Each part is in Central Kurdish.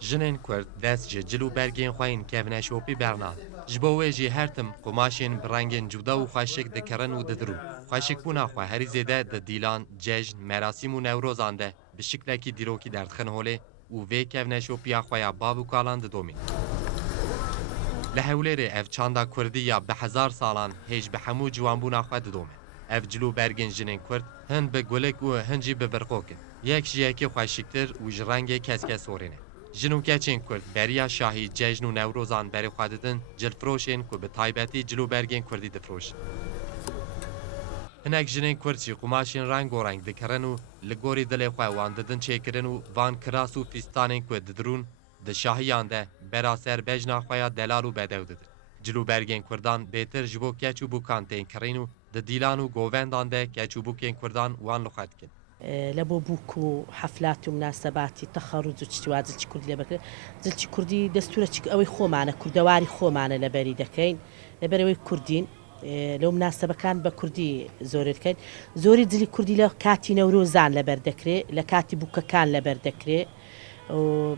Jinên Kurd dest ji cil û bergên xwe yên kevne şopî bernan. Ji bo wê jî her tim qumaşên bi rengên cuda û xweşik dikirin û didrûn. Xweşikbûna xwe herî zêde di dîlan, cejn, merasîm û newrozan de bi şiklekî dîrokî derdixin holê û vê kevne şopiya xwe ya bav û kalan didomîn. Li Hewlêrê ev çanda Kurdî ya bi hezar salan hêj bi hemû ciwanbûna xwe didome. Ev cil û bergên jinên Kurd hin bi gulik û hin jî bi birqokin. Yek ji yekê xweşiktir û ji rengê keskes horîne. Jin û keçên Kurd beriya şahî, cejn û newrozan berê xwe didin cilfiroşên ku bi taybetî cil û bergên Kurdî difiroşin. Hinek jinên Kurd jî qumaşên rengorenk dikirin û li gorî dilê xwe wan didin çêkirin û van kiras û fîstanên ku didrûn di şahiyan de bera ser bejna xwe ya delal û bedew didin. Cil û bergên Kurdan bêtir ji bo keç û bûkan tên kirîn û di dîlan û govendan de keç û bûkên Kurdan wan li xwe dikin. لبو بوكو حفلات ومناسباتي تخرج وتشتوات زلتي كردي لبكر زلتي كردي دستورة أوي خو معنا كردواري خو معنا لبري دكين لبري وي كردين لو مناسبة كان بكردي زوري كين زوري دلي كردي لا كاتي نوروزان لبردكري لكاتي بوكا كان لبردكري و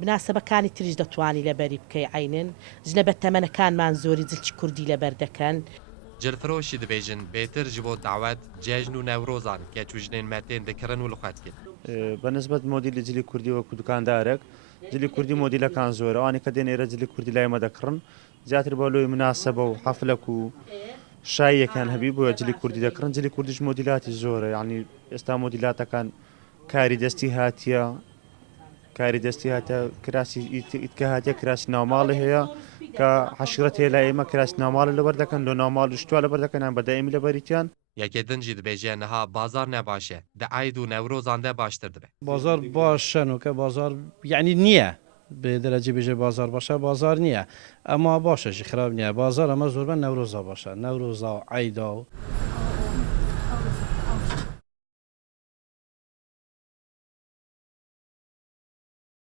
مناسبة كان تريج دتواني لبري بكي عينن جلبت تمنى كان مان زوري زلتي كردي لبردكن Cilfiroşî dibêjin bêtir ji bo dawet, cejn û newrozan keç û jinên me tên dikirin û li xwe dikin. بنسبة موديل جلي كردي وكو دكاندارك جلي كردي موديل كان زورة وأنا كدين إيرا جلي كردي لا ما ذكرن زياتر بالو مناسبة وحفلك وشاي كان حبيب وجلي كردي ذكرن جلي كرديش موديلات الزورة يعني استا موديلات كان كاري دستي هاتيا كاري دستي هاتيا كراسي إتكهاتيا كراسي نومالي هي كحشرتها لا إما كراسي نومالي لبردكن لو نومال اشتوا لبردكن يعني بدائم لبريتيان Yekê din jî dibêje niha bazar ne baş e, di eyd û newrozan de baştir dibe. بازار باش شنوكه بازار يعني نية بدرجة بيجي بازار باشا بازار نية أما باشا شي خراب نية بازار أما زوربان نوروزا باشا نوروزا عيدا